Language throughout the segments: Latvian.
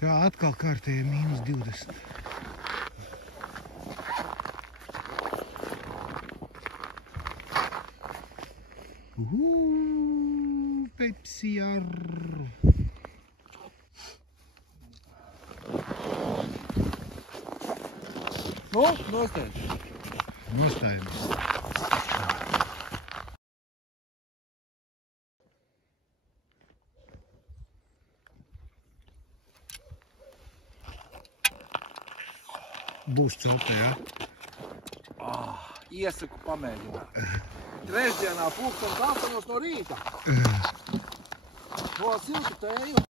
Tā atkal kārtēja -20. Pepsi ar. Nu, nostājies. Nostājamies. Būs celtē, jā? Iesaku pamēģināt. Trešdienā pulkstens 8 no rīta. No siltu tēju.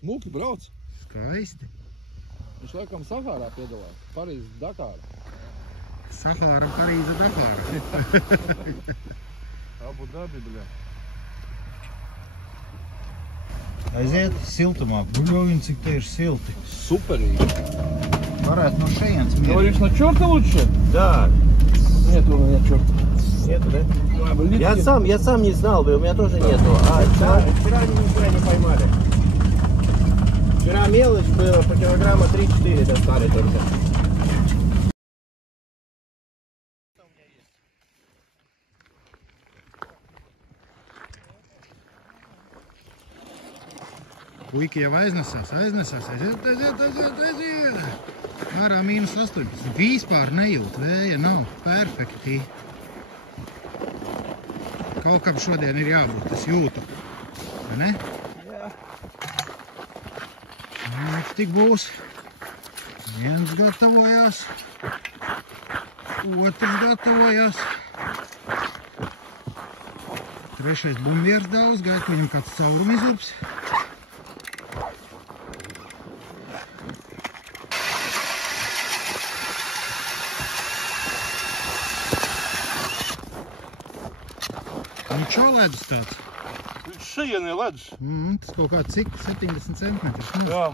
Smuki brauc. Skaisti. Viņš laikam Sahārā piedalās. Parīzes Dakārā. Sahāra, Parīze, Dakāra. Abu Dabi, bļa. Aiziet siltumā. Buļoviņ, cik te ir silti. Суперīgi. Varētu no šejienes mierīt. Говоришь, на чёрта лучше? Да. Нет у меня чёрта. Нету, да? Я сам не знал бы, у меня тоже нету. А вчера ничего не поймали. Вчера мелочь было, по килограмма 3-4 достали только. Puiki jau aiznesās. Aiziet. Ārā -18. Vispār nejūt, vēja nav. Perfekti. Kaut kam šodien ir jābūt, es jūtu. Vai ne? Jā. Tik būs. Viens gatavojās. Otrs gatavojās. Trešais bumbieris daudz, gaida, ka viņam kāds caurumi izurps. Čo ledus tāds? Viņš šejienē ledus. Tas kaut kā cik? 70 centimetrus. Nu. Jā.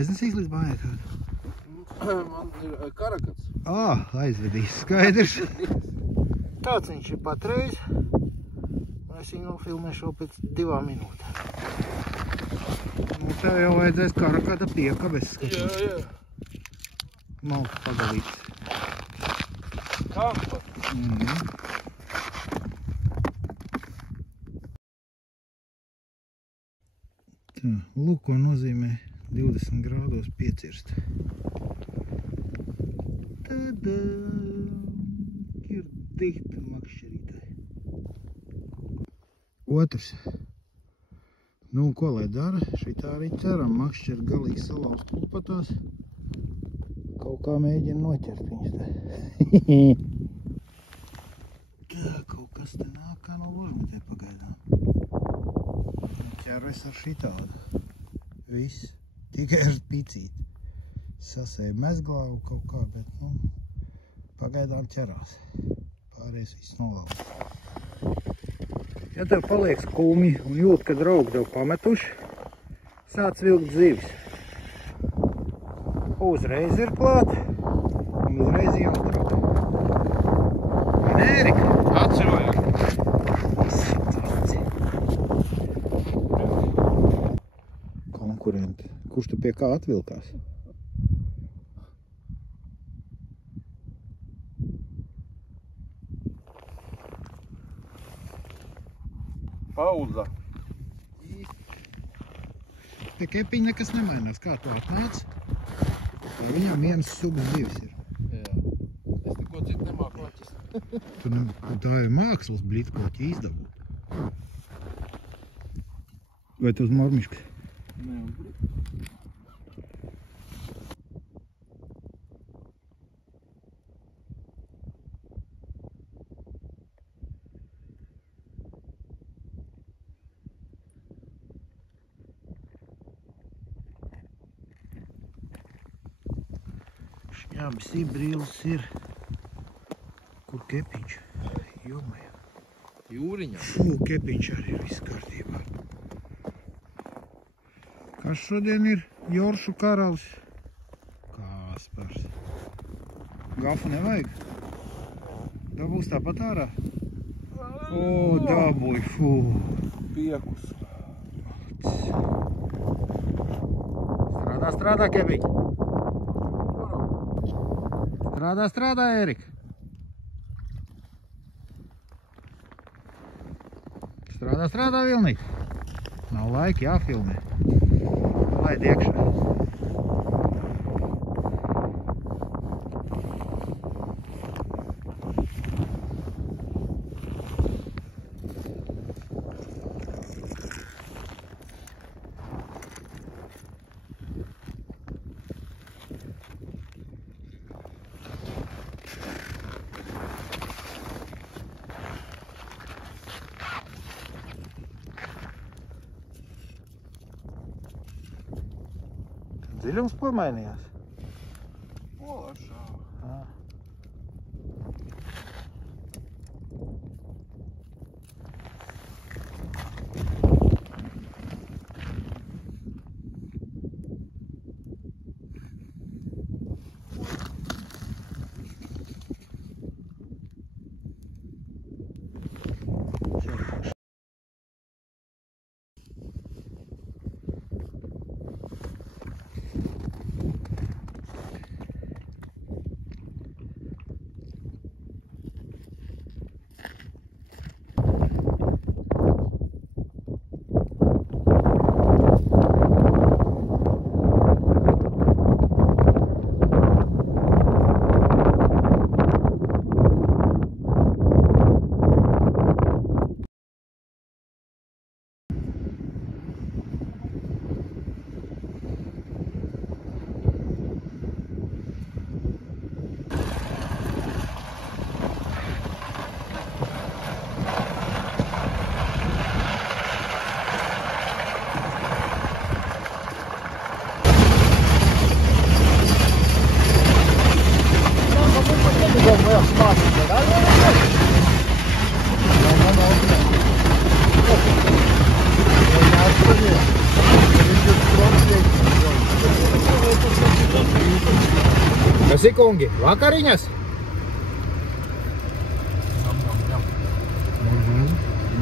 Aiznesīs līdz mājai kādu? Man ir karakats. Aizvedīs, skaidrs. Tāds viņš ir patreiz. Es viņu nofilmēšu pēc 2 minūtēm. Nu, tev jau vajadzēs karakata piekabes skatīt. Jā. Malka pagalīts. Kampa. Tā, lūk, ko nozīmē 20 grādos piecirst. Tada! Ir dikta makšķerītai. Otrs. Nu, ko lai dara? Šitā arī ceram. Makšķeri galīgi salauz klupatās. Kaut kā mēģina noķert viņus te. Tā, kaut kas te nāk kā no ložmetē pagaidām. Ķeres ar šitādu. Viss. Tikai ar picīti. Sasēja mezglāvu kaut kā, bet, nu, pagaidām ķerās. Pārējais viss nolauzt. Ja tev paliek skumji un jūt, ka draugi tev pametuši, sāc vilkt zivis. Uzreiz ir klāt un uzreiz jāatrod. Vai ne, Erika? Atcerojam. Konkurenti. Kurš tu pie kā atvilkās? Pauza. Pie kepiņa nekas nemainās. Kā tu atnāc? Viņam vienas sugas divas ir. Jā. Es neko citu nemāku laķis. Tā ir mākslas blītkoķi izdabūt. Vai tu uz mormiškas? Nē, uz blītkoķi. Šņābi sibrīlis ir. Kur kepiņš? Jomai. Jūriņā. Fū, kepiņš arī ir viss kārtībā. Kas šodien ir Joršu karalis? Kāspars. Gafu nevajag? Dabūs tāpat ārā? O, dabūj, fū. Piekus. Strādā, kepiņ. Strādā, Erika. Strādā, Vilnīt. Nav laika, jāfilmē. Laid iekšā. Dziļums pamainījās? Olašā. Kas ir, kungi? Vakariņas?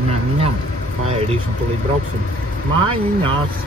Ņem. Paēdīsim, tūlīt brauksim. Mājiņās.